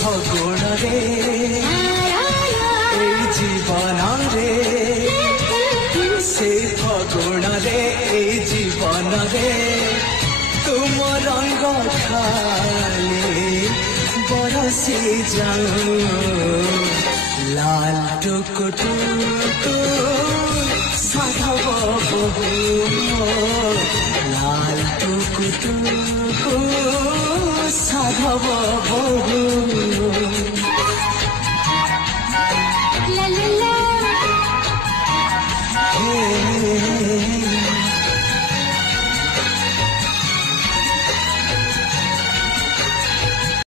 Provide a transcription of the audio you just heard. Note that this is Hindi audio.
फगुण रे जीवन रे से फगुण रे जीवन रे तुम रंग खाली बरसी जाऊं लाल टुकटुक साधव बहु लाल टुकटुक साधव बहु।